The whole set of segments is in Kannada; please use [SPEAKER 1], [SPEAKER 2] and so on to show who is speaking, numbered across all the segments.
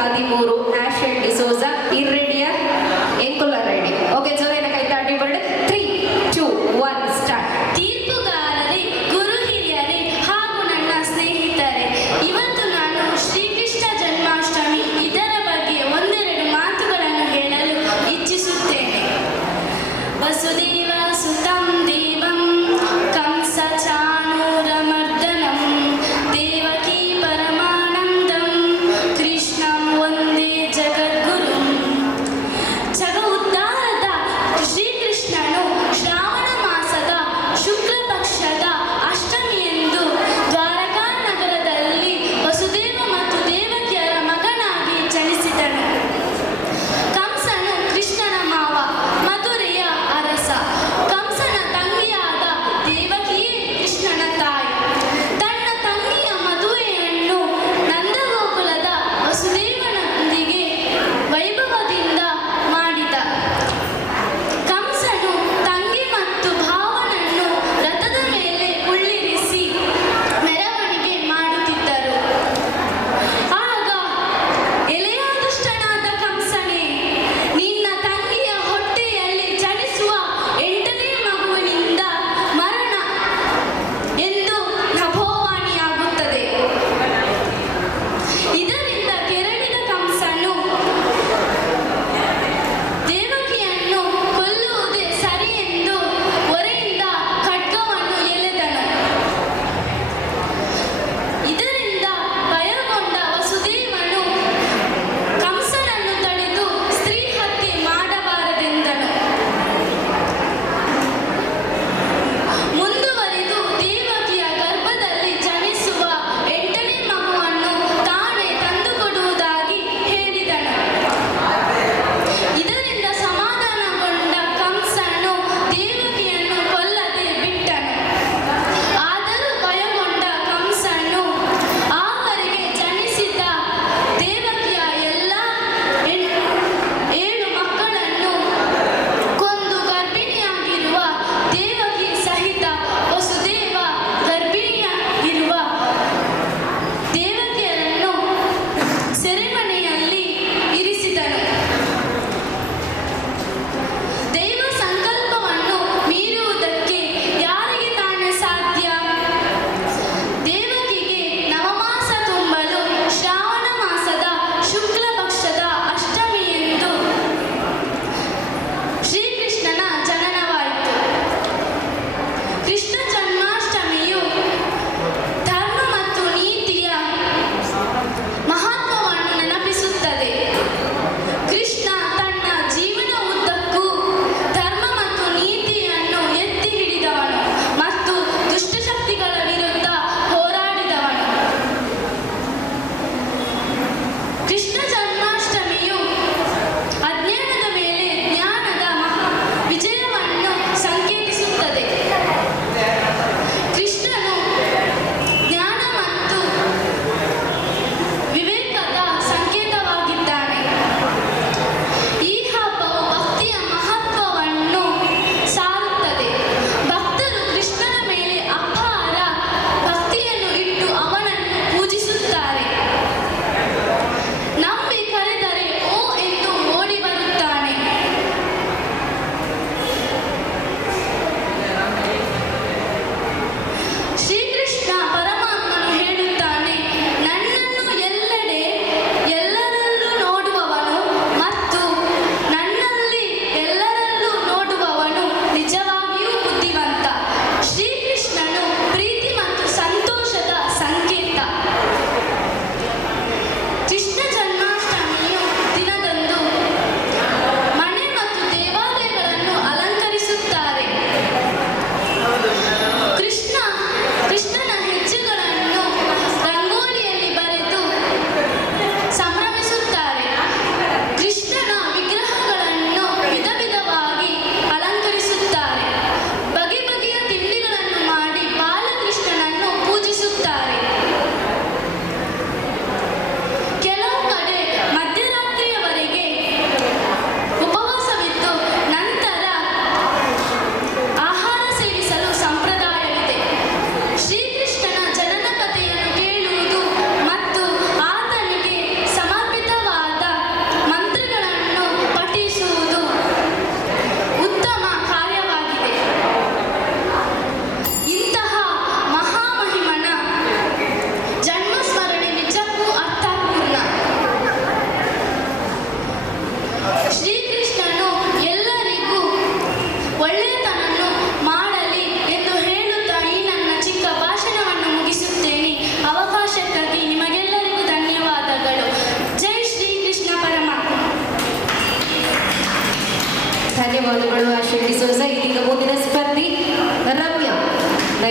[SPEAKER 1] ಹದಿಮೂರು ಆಶೆಡ್ ಡಿಸೋಜ ಇರ್ರೆಡಿಯಾ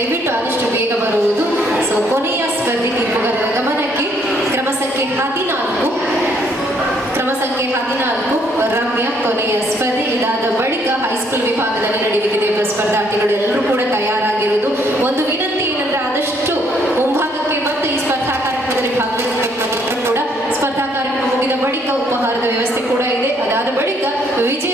[SPEAKER 2] ದಯವಿಟ್ಟು ಆದಷ್ಟು ಬೇಗ ಬರುವುದು. ಸೊ, ಕೊನೆಯ ಸ್ಪರ್ಧೆ ತೀರ್ಪುಗಳ ಗಮನಕ್ಕೆ ಕ್ರಮ ಸಂಖ್ಯೆ ಹದಿನಾಲ್ಕು. ಕ್ರಮ ಸಂಖ್ಯೆ ಹದಿನಾಲ್ಕು, ರಮ್ಯ ಕೊನೆಯ ಸ್ಪರ್ಧೆ ಇದಾದ ಬಳಿಕ ಹೈಸ್ಕೂಲ್ ವಿಭಾಗದಲ್ಲಿ ನಡೆಯಲಿದೆ ಸ್ಪರ್ಧಾರ್ಥಿಗಳು ಎಲ್ಲರೂ ಕೂಡ ತಯಾರಾಗಿರುವುದು. ಒಂದು ವಿನಂತಿ ಏನಂದ್ರೆ ಆದಷ್ಟು ಮುಂಭಾಗಕ್ಕೆ ಮತ್ತು ಈ ಸ್ಪರ್ಧಾ ಕಾರ್ಯಕ್ರಮದಲ್ಲಿ ಭಾಗವಹಿಸಬೇಕು ಕೂಡ ಸ್ಪರ್ಧಾ ಕಾರ್ಯಕ್ರಮ ಮುಗಿದ ಬಳಿಕ ಉಪಹಾರದ ವ್ಯವಸ್ಥೆ ಕೂಡ ಇದೆ. ಅದಾದ ಬಳಿಕ ವಿಜೇತರ